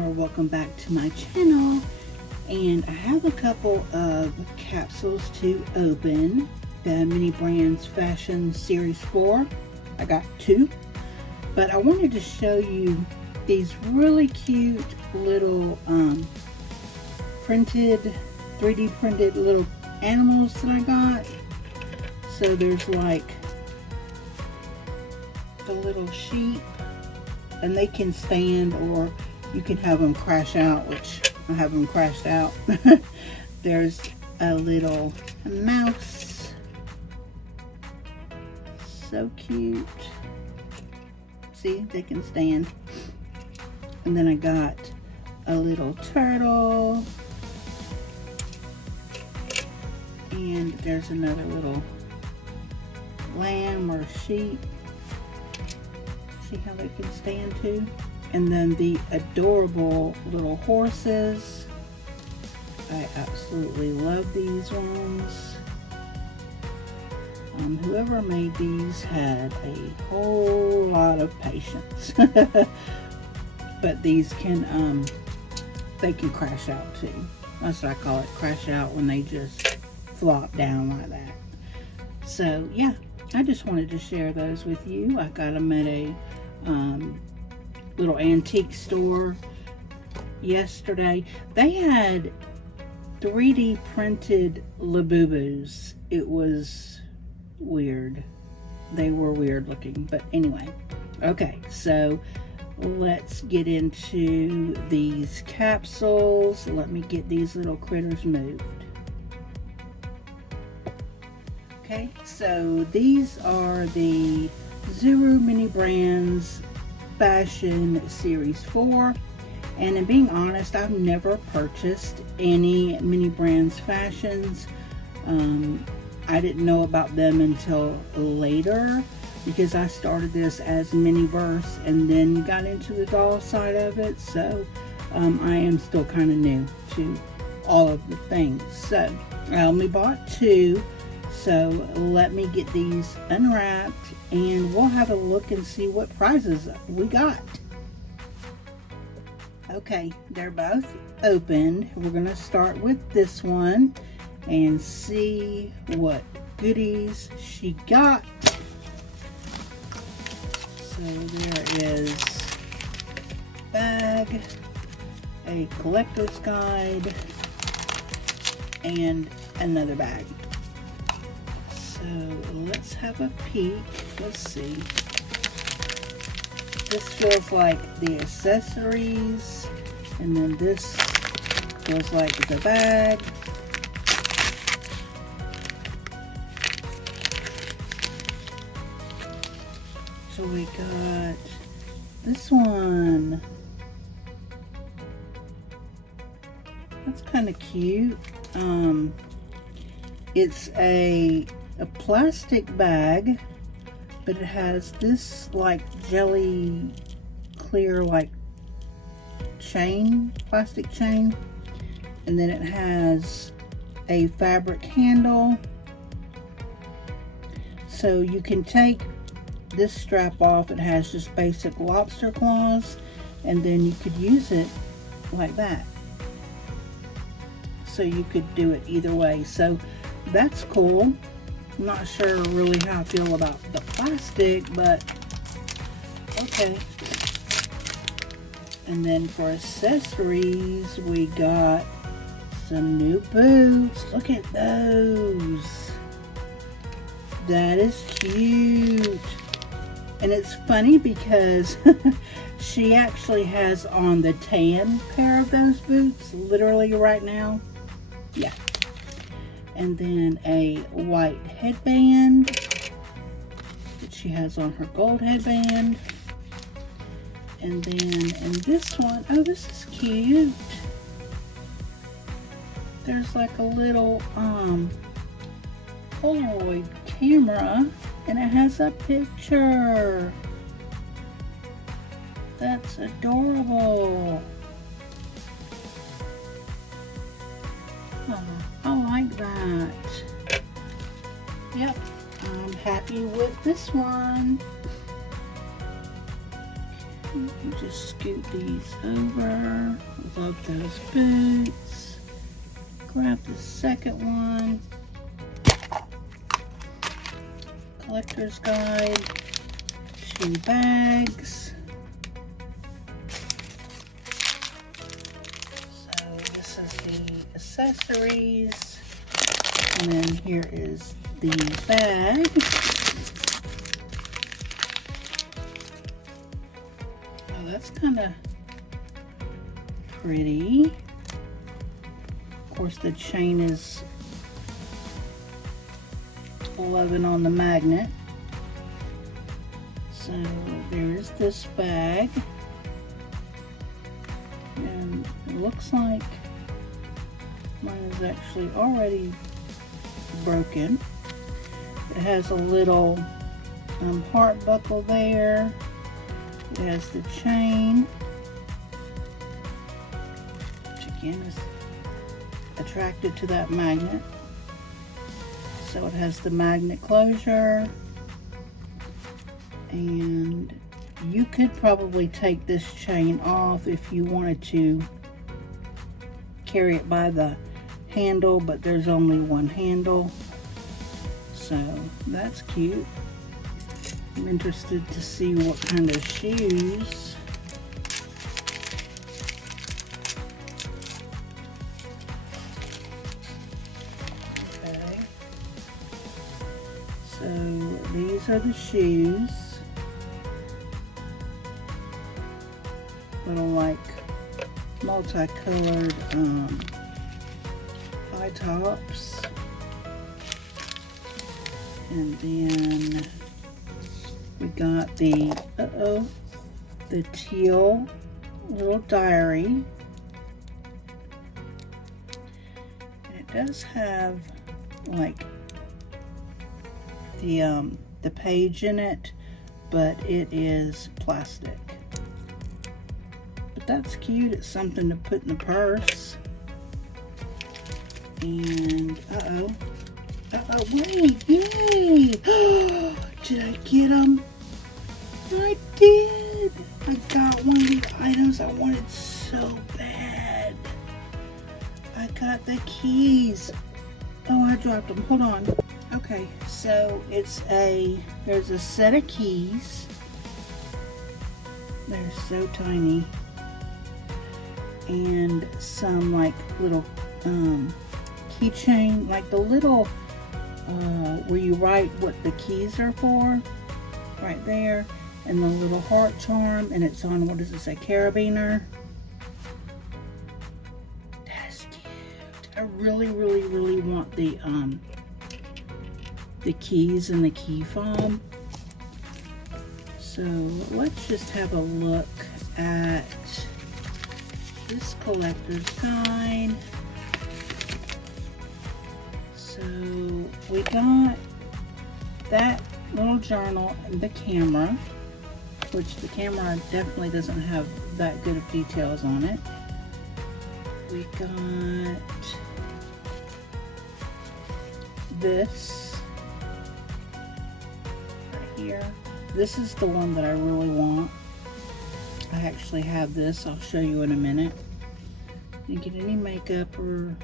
or welcome back to my channel. And I have a couple of capsules to open. The Mini Brands Fashion Series 4. I got 2. But I wanted to show you these really cute little 3D printed little animals that I got. So there's like the little sheep, and they can stand, or you can have them crash out, which I have them crashed out. There's a little mouse, so cute. See, they can stand. And then I got a little turtle, and there's another little lamb or sheep. See how they can stand too. And then the adorable little horses. I absolutely love these ones. Whoever made these had a whole lot of patience. But these can they can crash out too. That's what I call it, crash out, when they just flop down like that. So yeah, I just wanted to share those with you. I got them at a little antique store yesterday. They had 3D printed Labubus. It was weird. They were weird looking, but anyway. Okay, so let's get into these capsules. Let me get these little critters moved. Okay, so these are the Zuru Mini Brands Fashion Series 4. And in being honest, I've never purchased any Mini Brands Fashions. I didn't know about them until later, because I started this as Miniverse and then got into the doll side of it. So I am still kind of new to all of the things. So I only bought 2. So let me get these unwrapped and we'll have a look and see what prizes we got. Okay, they're both opened. We're going to start with this one and see what goodies she got. So there is a bag, a collector's guide, and another bag. So let's have a peek. Let's see. This feels like the accessories, and then this feels like the bag. So we got this one. That's kind of cute. It's a plastic bag, but it has this like jelly clear like chain, plastic chain, and then it has a fabric handle, so you can take this strap off. It has just basic lobster claws, and then you could use it like that, so you could do it either way. So that's cool. I'm not sure really how I feel about the plastic, but okay. And then for accessories, we got some new boots. Look at those. That is cute. And it's funny because she actually has on the tan pair of those boots literally right now. Yeah. And then a white headband that she has on her gold headband. And then in this one, oh, this is cute. There's like a little Polaroid camera, and it has a picture. That's adorable. Oh, I like that. Yep, I'm happy with this one. Just scoot these over. Love those boots. Grab the second one. Collector's guide. 2 bags. So this is the accessories. And then here is the bag. Oh, that's kind of pretty. Of course, the chain is 11 on the magnet. So there is this bag. And it looks like mine is actually already broken. It has a little heart buckle there. It has the chain, which again is attracted to that magnet. So it has the magnet closure, and you could probably take this chain off if you wanted to carry it by the handle, but there's only one handle. So that's cute. I'm interested to see what kind of shoes. Okay. So these are the shoes. Little like multicolored high tops. And then we got the teal little diary. And it does have like the page in it, but it is plastic. But that's cute. It's something to put in the purse. And wait, yay! Did I get them? I did! I got one of the items I wanted so bad. I got the keys. Oh, I dropped them. Hold on. Okay, so there's a set of keys. They're so tiny. And some like little keychain, like the little where you write what the keys are for, right there, and the little heart charm, and it's on, what does it say, carabiner. That's cute. I really want the keys and the key fob. So let's just have a look at this collector's guide. So we got that little journal and the camera, which the camera definitely doesn't have that good of details on it. We got this right here. This is the one that I really want. I actually have this. I'll show you in a minute. Didn't get any makeup or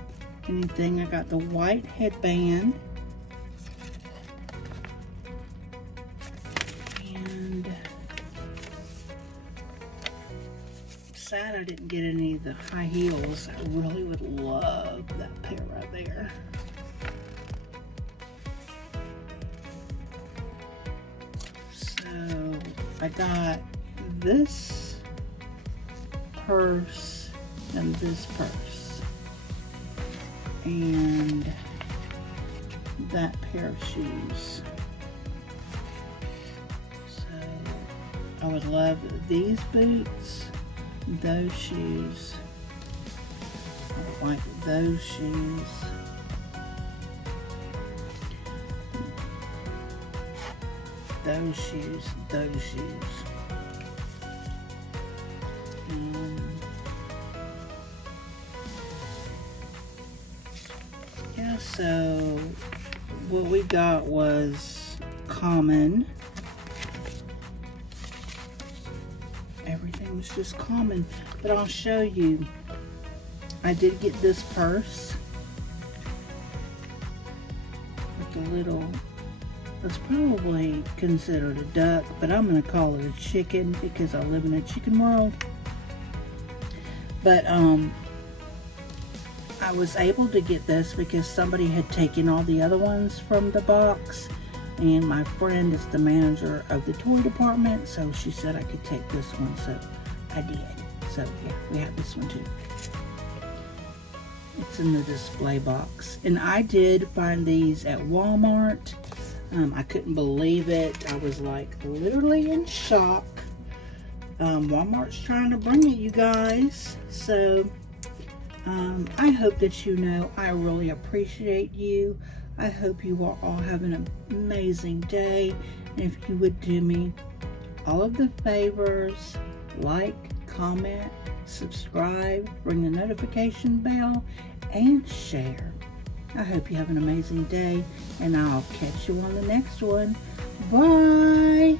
anything. I got the white headband. And sad I didn't get any of the high heels. I really would love that pair right there. So I got this purse and this purse and that pair of shoes. So I would love these boots, those shoes. I would like those shoes. Those shoes, those shoes. Yeah, so what we got was common. Everything was just common, but I'll show you. I did get this purse with a little, it's probably considered a duck, but I'm going to call it a chicken because I live in a chicken world. But I was able to get this because somebody had taken all the other ones from the box, and my friend is the manager of the toy department, so she said I could take this one, so I did. So yeah, we have this one too. It's in the display box, and I did find these at Walmart. I couldn't believe it. I was like literally in shock. Walmart's trying to bring it, you guys. So I hope that you know I really appreciate you. I hope you are all having an amazing day. And if you would do me all of the favors, like, comment, subscribe, ring the notification bell, and share. I hope you have an amazing day, and I'll catch you on the next one. Bye!